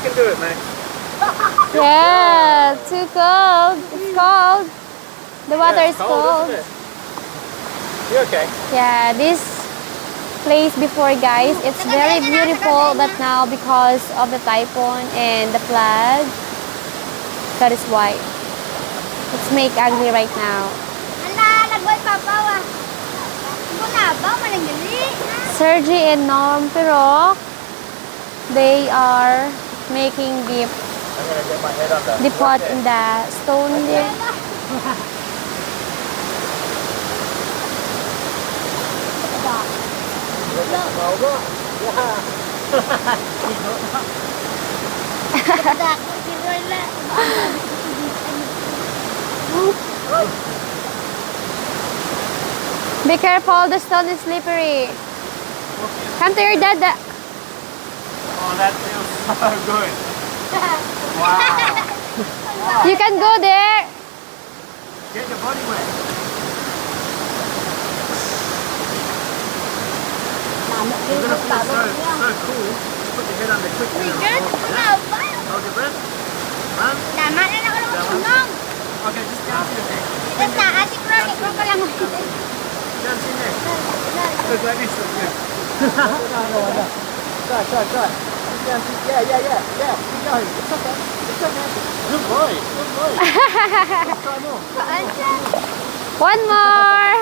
can do it, Max. Yeah, too cold. It's cold. The water is cold. Isn't it? You okay? Yeah, this place before, guys, it's very beautiful, but now because of the typhoon and the flood, that is why it's make ugly right now. Sergi and Norm Pirok, they are making I'm gonna get my head under. the pot in the stone there. Be careful, the stone is slippery. Come to your dad. Oh, that feels so good. Wow. You can go there. Get your body wet. You're gonna feel so cool. Just put your head under quickly. Hold your breath. Run. Okay, just down to your neck. Down to your neck. Look like this. Look good. Try. Yeah. Keep going. It's okay. Good boy. Let's try more. One more.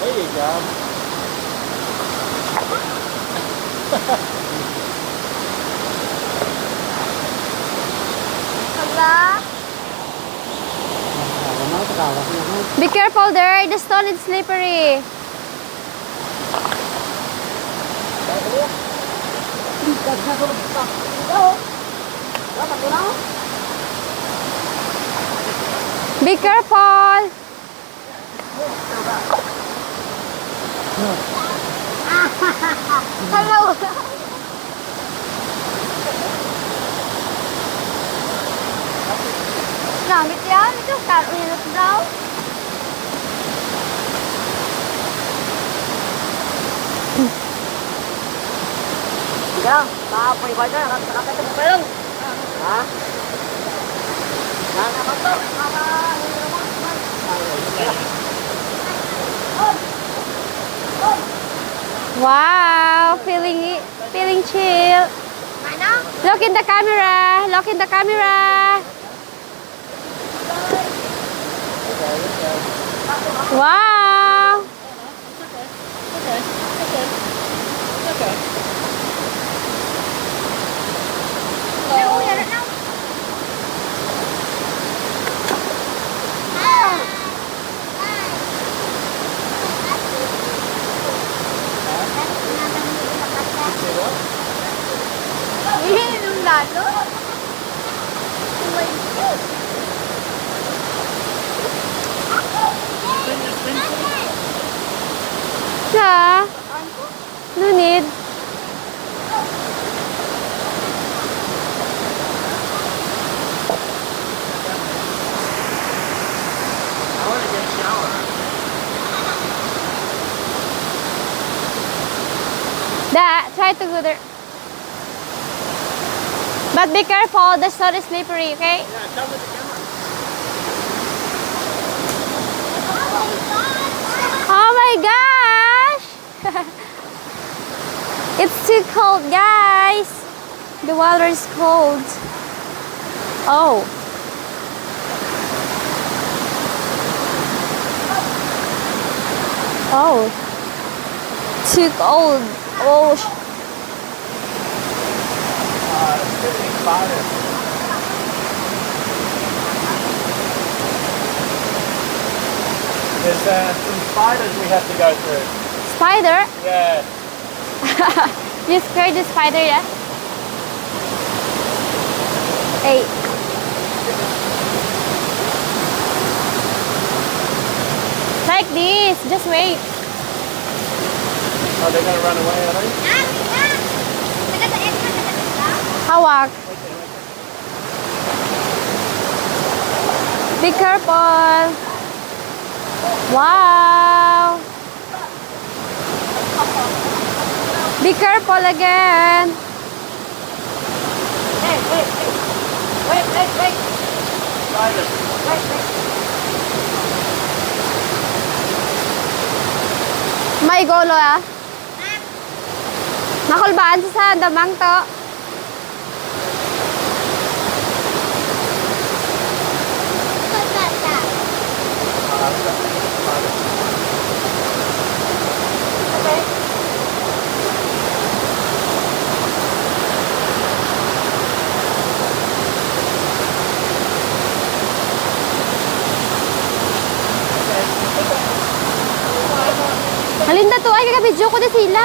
There you go. Be careful there, the stone is slippery. Be careful. Hello. Gamit yan. Ito, karoon yan ito daw. Ya, apa ibu aja? Kata itu belum. Hah? Nah, betul. Wow, feeling chill. Look in the camera. Look in the camera. Wow. Yeah. No need. I want to get a shower. Try to go there. But be careful, the stone is slippery, okay? Yeah, come with the camera. Oh my gosh! It's too cold, guys. The water is cold. Oh. Oh. Too cold. Oh. It's getting spiders. There's some spiders we have to go through. Spider? Yeah. You scared the spider, yeah? Hey. Like this. Just wait. Oh, they're going to run away, are they? Hawak. Be careful. Wow. Be careful again. Wait. Silent. Wait. May golo ah. Nakulbaan sa damang to. Halinda to ay kaka-video ko na sila.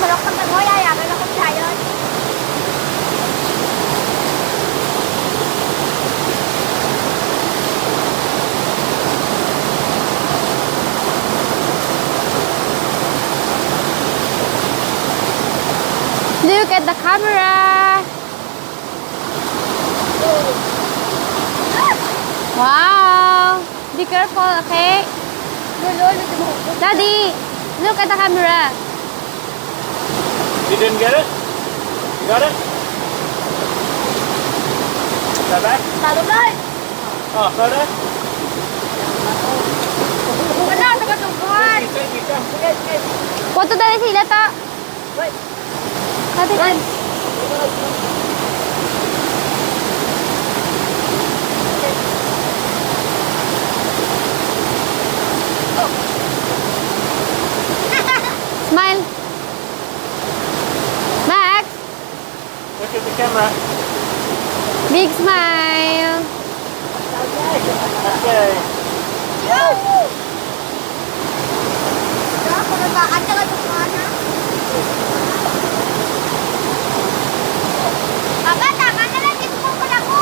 Malok ng mo, yaya. Malok ng sayon. Look at the camera. Wow. Be careful, okay? Daddy, look at the camera. You didn't get it? You got it? Is that back? Talo lang. Oh, got it? Wala, nakatungkuhan. Punto dali sila ta. Wait. Daddy, smile. Max, Look at the camera. big smile. Okay. Papa, tama na lang. Dito mo pala ko.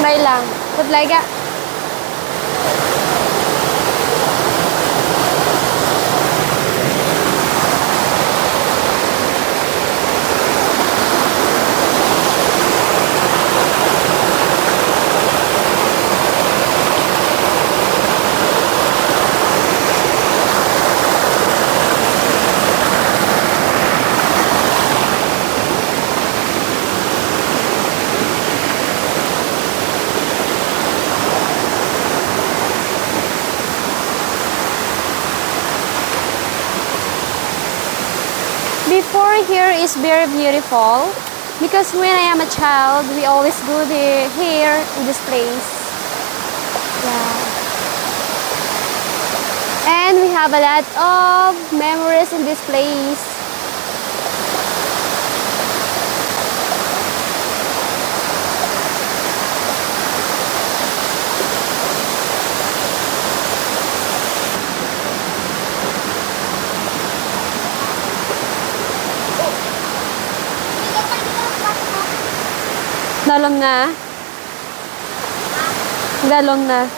Smile lang. Put like a... Before here is very beautiful because when I am a child, we always go here in this place. Yeah. And we have a lot of memories in this place. Dalom na. Dalom na.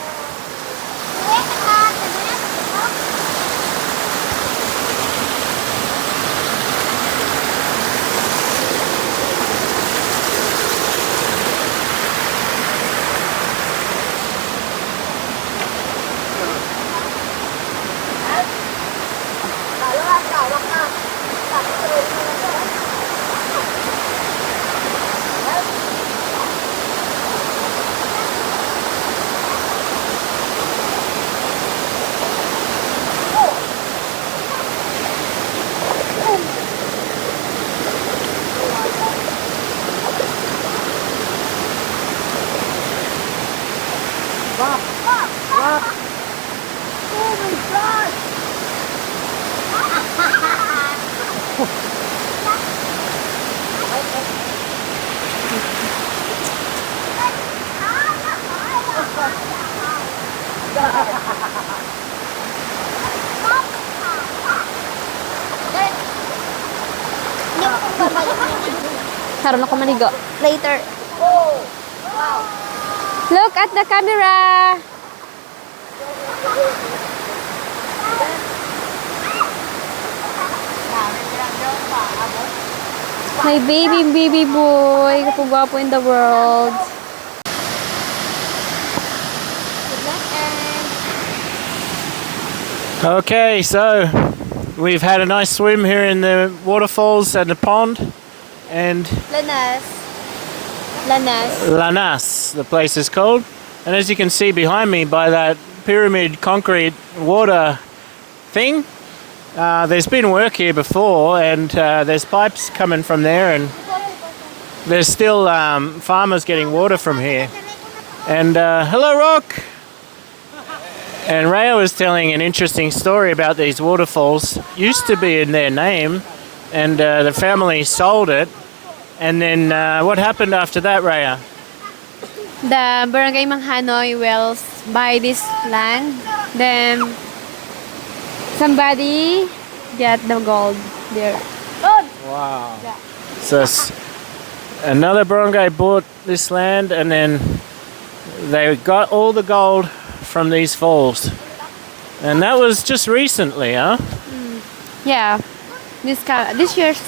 Karon ako maligo. Later. Look at the camera. My baby boy. Kapugwapo in the world. Okay, so we've had a nice swim here in the waterfalls and the pond, and Lanas, the place is called. And as you can see behind me by that pyramid concrete water thing, there's been work here before, and there's pipes coming from there, and there's still farmers getting water from here. And hello, Rock! And Raya was telling an interesting story about these waterfalls. Used to be in their name, and the family sold it. And then what happened after that, Raya? The barangay Manghanoy will buy this land. Then somebody get the gold there. Wow. So another barangay bought this land, and then they got all the gold from these falls. And that was just recently, huh? Yeah. This year's.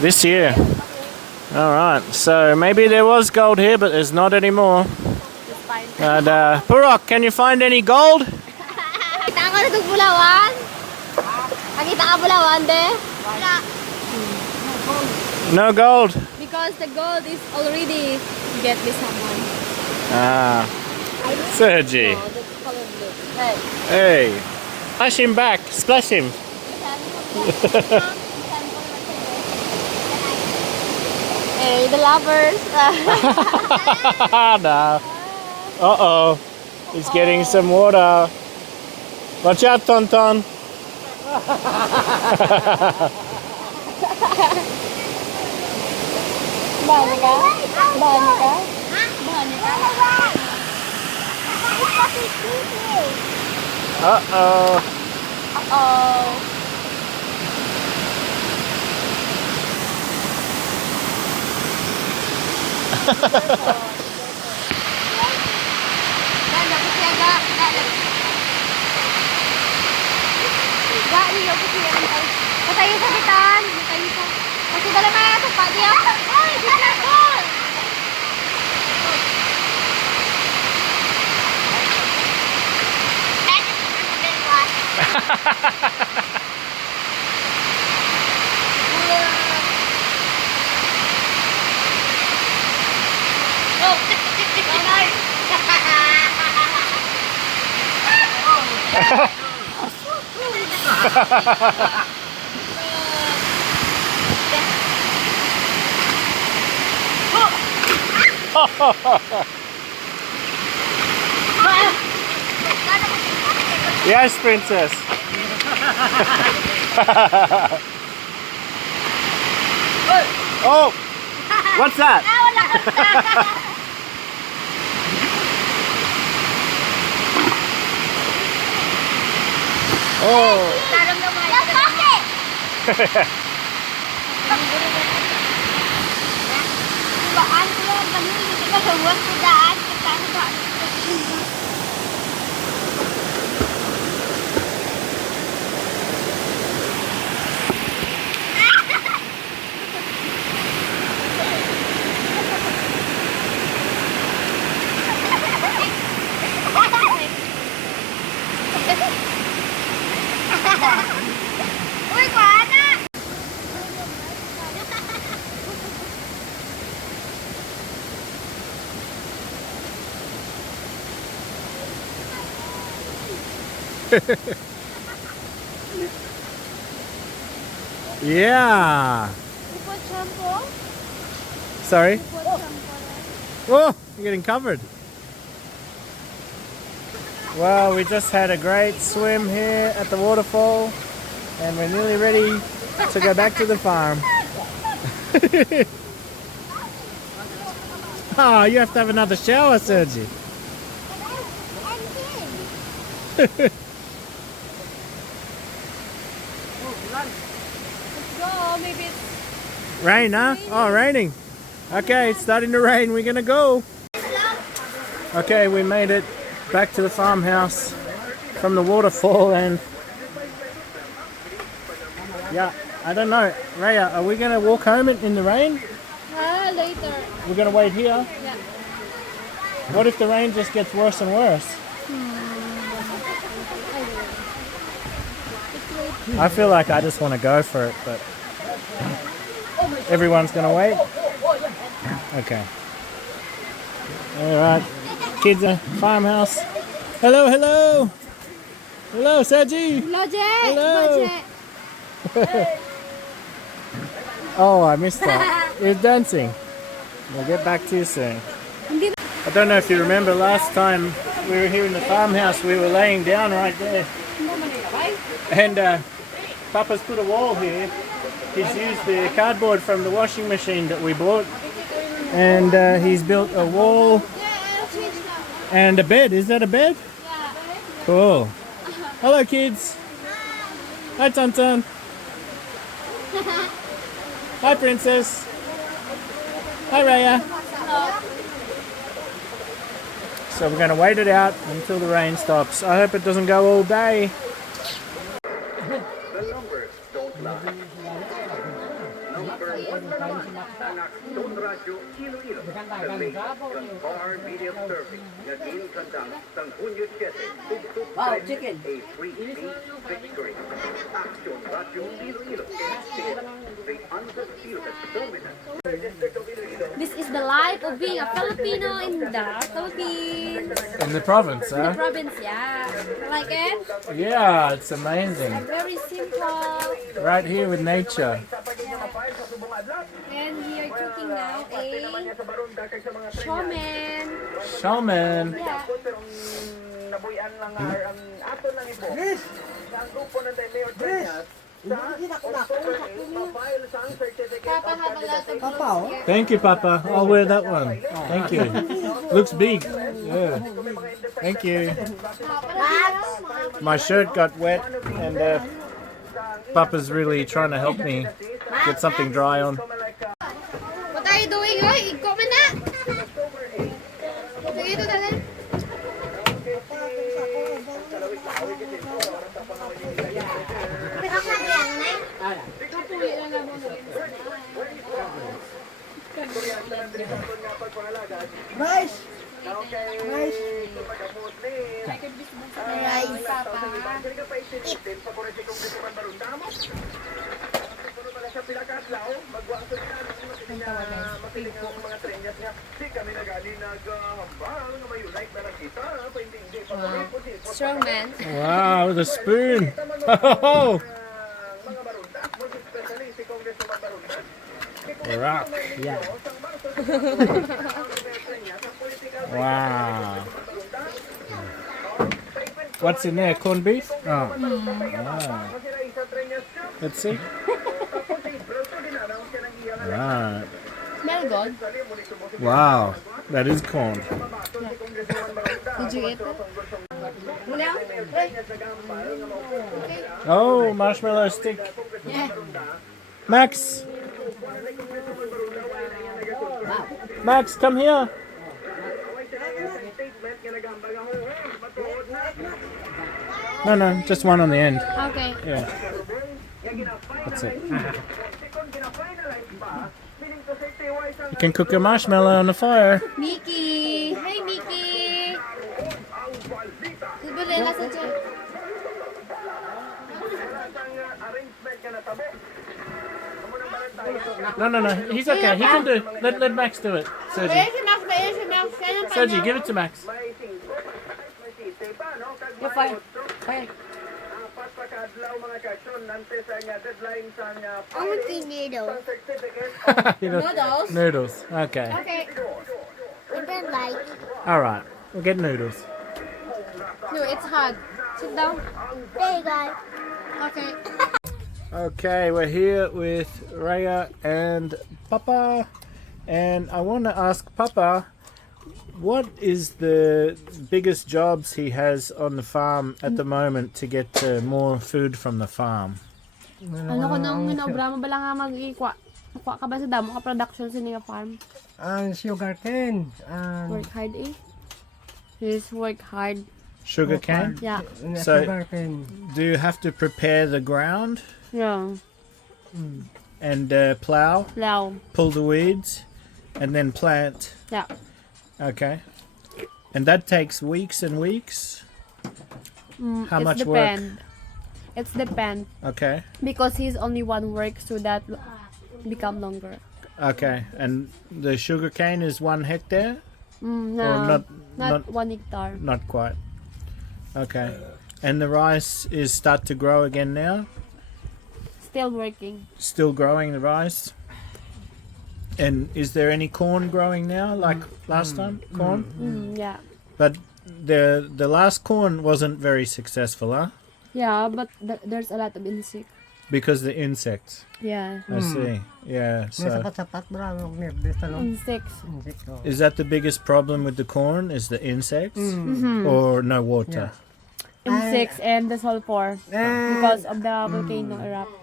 This year. All right. So maybe there was gold here, but there's not anymore. And Purok, can you find any gold? Kita ko na itong Bulawan. Nakita ka Bulawan, de? Wala. No gold. Because the gold is already get this someone. Ah. Sergi. Hey. Splash him back. Splash him. Hey, the lovers. No. Uh-oh. He's getting some water. Watch out, Tonton. Bahan ka? Bahan ka? Uh-oh. Oh. Patayin sa bitan. Kasi dala na ito pa diya. Ay, be careful. Yes, princess. Oh, what's that? Oh. Uy, kuana! Yeah. You put shampoo? Sorry? You put shampoo. Oh, you're getting covered. Well, we just had a great swim here at the waterfall, and we're nearly ready to go back to the farm. Oh, you have to have another shower, Sergi. Let's go. Maybe it's Rain, huh? Oh, raining. Okay, it's starting to rain. We're gonna go. Okay, we made it back to the farmhouse from the waterfall, and yeah, I don't know. Raya, are we gonna walk home in the rain? Later. We're gonna wait here. Yeah. What if the rain just gets worse and worse? I feel like I just want to go for it, but everyone's gonna wait. Okay. All right. Kids at farmhouse. Hello, hello. Hello, Sergi. Hello. Oh, I missed that. You're dancing. We'll get back to you soon. I don't know if you remember last time we were here in the farmhouse, we were laying down right there. And Papa's put a wall here. He's used the cardboard from the washing machine that we bought. And he's built a wall and a bed. Is that a bed? Yeah. Cool. Hello, kids. Hi, Tonton. Hi, Princess. Hi, Raya. So we're going to wait it out until the rain stops. I hope it doesn't go all day. Wow, chicken. This is the life of being a Filipino in the Philippines. In the province, The huh? province, yeah. Like it? Yeah, it's amazing. Very simple. Right here with nature. And we are cooking now a shawman. Showman. Yeah. Papa have a lot of clothes here. Thank you, Papa. I'll wear that one. Thank you. Looks big. Yeah. Thank you. My shirt got wet, and Papa's really trying to help me get something dry on. What are you doing, Roy? Comment na! Sige, ito na. Rice. Strong man. Wow, with a spoon. Oh, rock. Yeah. Wow. What's in there? Corned beef? Oh. Wow. Let's see. Right. Smell good. Wow. That is corn. Did you eat it? Oh, marshmallow stick. Yeah. Max. Max, come here. No, just one on the end. Okay. Yeah. That's it. You can cook your marshmallow on the fire. Mickey! Hey, Mickey! Sibulela sa tiyan. No. He's okay. He can do it. Let Max do it. Sergi. Sergi, give it to Max. You're fine. Fine. I want to noodles. Noodles? Noodles. Okay. Okay. I don't like. Alright. We'll get noodles. No, it's hot. Sit down. There you go. Okay. Okay, we're here with Raya and Papa. And I want to ask Papa, what is the biggest jobs he has on the farm at the moment to get more food from the farm? Ano ko nang ginobra mo bala nga mag-ikwa? Kuha ka ba sa damo ka production sa niya farm? And sugar cane. And Work hard eh. He's work hard. Sugar cane? Yeah. So- sugar cane. Do you have to prepare the ground Yeah. and plow, Lao. pull the weeds, and then plant? Yeah. Okay. And that takes weeks and weeks? How It's much depend. It's depend. Okay. Because he's only one work so that become longer. Okay. And the sugar cane is 1 hectare? No. Or not not 1 hectare. not quite. Okay. And the rice is start to grow again now? Still working. Still growing the rice? And is there any corn growing now like last time? Corn? Yeah. But the last corn wasn't very successful, huh? Yeah, but there's a lot of insect. Because the insects. Yeah. I see. Yeah. May So sapat-sapat marami ang nerdis ano. Insects. Insect. Oh. is that the biggest problem with the corn? Is the insects or no water? Insects and the sulfur. And Because of the volcano erupt.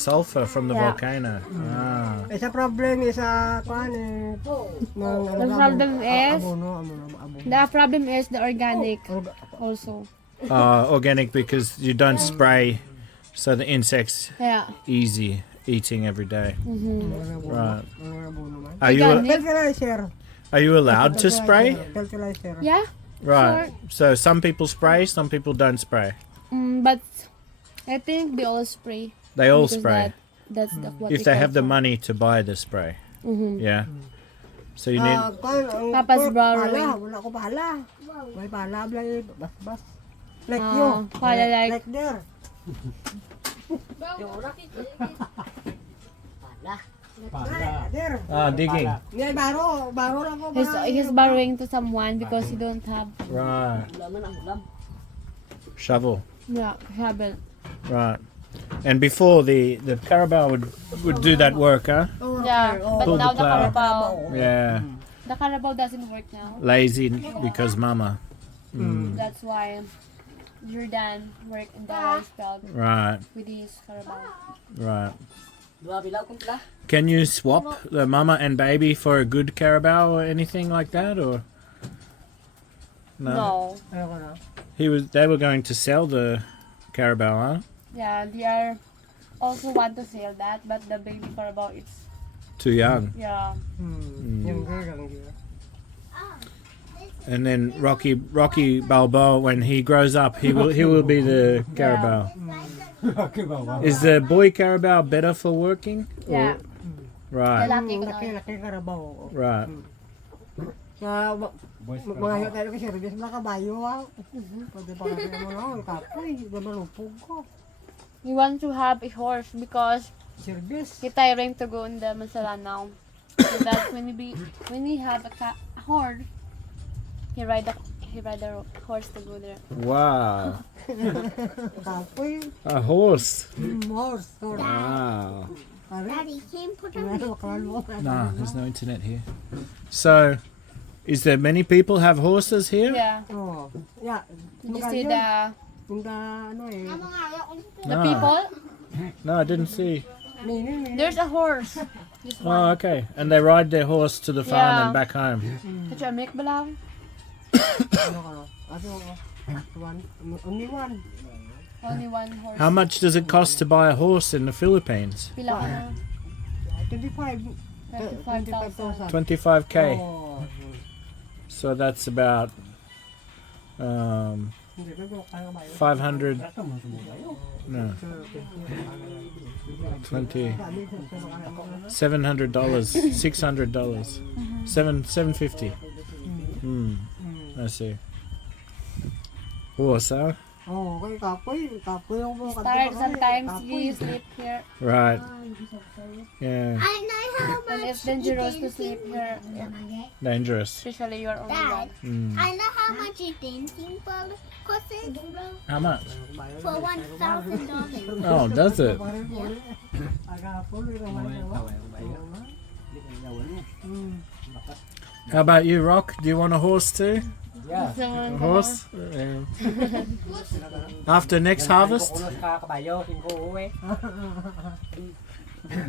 Sulfur from the Yeah. volcano. isa problem is kuan eh. The problem is abono. the problem is the organic also. Organic because you don't spray, so the insects Yeah. easy eating every day. Right. Abono man. Are you Organic. Fertilizer. are you allowed to spray? Fertilizer. Yeah. Right. So some people spray, some people don't spray. But I think they all spray. They all Because spray That's what if they they have the call money to buy the spray. Yeah. So you need. Kuan ang Papa's pork, borrowing. pala, wala ko pala. May pala blay bas. Like Ah, you. pala like- there. There. Digging. May baro lang ko. He's borrowing to someone because he don't have Right. Shovel. haven't. Right. And before the carabao would do that work, huh? Yeah, but Pull now the the plow. Carabao, Yeah. the Carabao doesn't work now. Lazy because mama. That's why Jordan work in the rice belt Right. with his Carabao. Right. Can you swap the mama and baby for a good carabao or anything like that, or No. They were going to sell the carabao, huh? Yeah, they are also want to sell that, but the baby Carabao it's Too young. yeah. Yung girl lang. And then Rocky Balboa, when he grows up, he will be the carabao. Is the boy carabao better for working? Or- Yeah. Right. Laki karabaw. Right. Sa mga hiyo tayo kasi service na kabayo ah. Pwede pa kasi mo na kapoy, malupog ko. We want to have a horse because Service. he tiring to go in the Mansalanaw. So that when we have a horse, he ride the horse to go there. Wow. Kapoy, A horse. horse. Wow. Daddy, can you put No, there's no internet here. So, is there many people have horses here? Yeah. Oh, yeah. You see the ano eh. No. people? No, I didn't see. There's a horse. This one. Oh, okay. And they ride their horse to the farm Yeah. and back home. Did you make balaw? Only one. Only one horse. How much does it cost to buy a horse in the Philippines? Pila ka na? 25. 25,000. 25k. Oh. So that's about Hindi ko kaya ba yun? 500. No. 20. $700. $600. $750. I see. Horse, huh? Oh, kay kapoy yung mga Tired sometimes you sleep here Right. Yeah. I know how and much it's dangerous to sleep here, Dangerous. especially you are only Dad, one. I know how much a dancing ball costs How much? for $1,000. Oh, does it? How about you, Rock? Do you want a horse too? So, A horse? Yeah. After next harvest?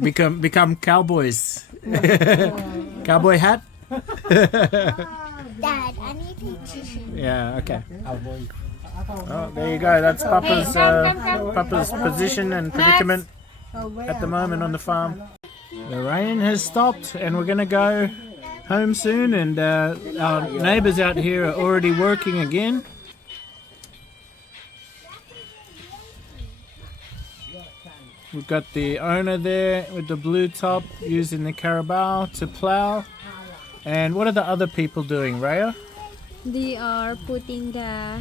Become cowboys. Cowboy hat. Dad, I need to teach you. Yeah. Okay. Oh, there you go. That's Papa's position and predicament at the moment on the farm. The rain has stopped, and we're gonna go home soon. And our neighbours out here are already working again. We've got the owner there with the blue top using the carabao to plough. And what are the other people doing, Raya? They are putting the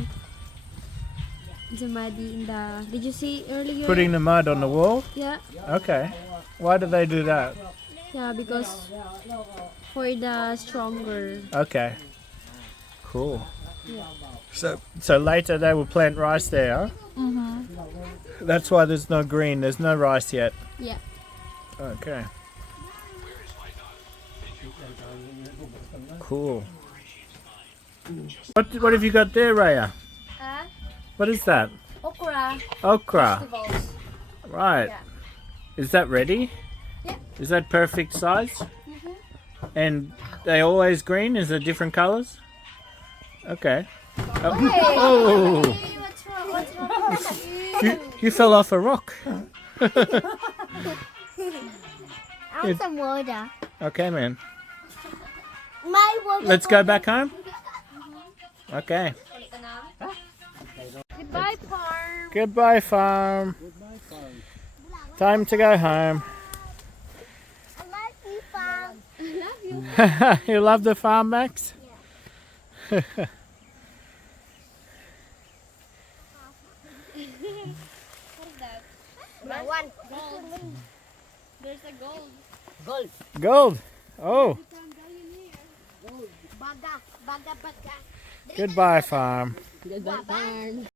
muddy in the. Did you see earlier? Putting the mud on the wall? Yeah. Okay. Why do they do that? Yeah, because for the stronger. Okay. Cool. Yeah. So later they will plant rice there, huh? That's why there's no green. There's no rice yet. Yeah. Okay. Cool. What have you got there, Raya? What is that? Okra. Okra. Vegetables. Right. Yeah. Is that ready? Yeah. Is that perfect size? And they always green? Is there different colors? Okay. Oh. Hey, what's wrong? What's wrong with you? You fell off a rock. I want some water. Okay, man. My water. Let's go back home. Okay. Goodbye, farm. Goodbye, farm. Time to go home. I love you, Farm. I love you. You love the farm, Max? One. There's a gold. Gold. Oh, Baga. goodbye, farm. Goodbye, farm.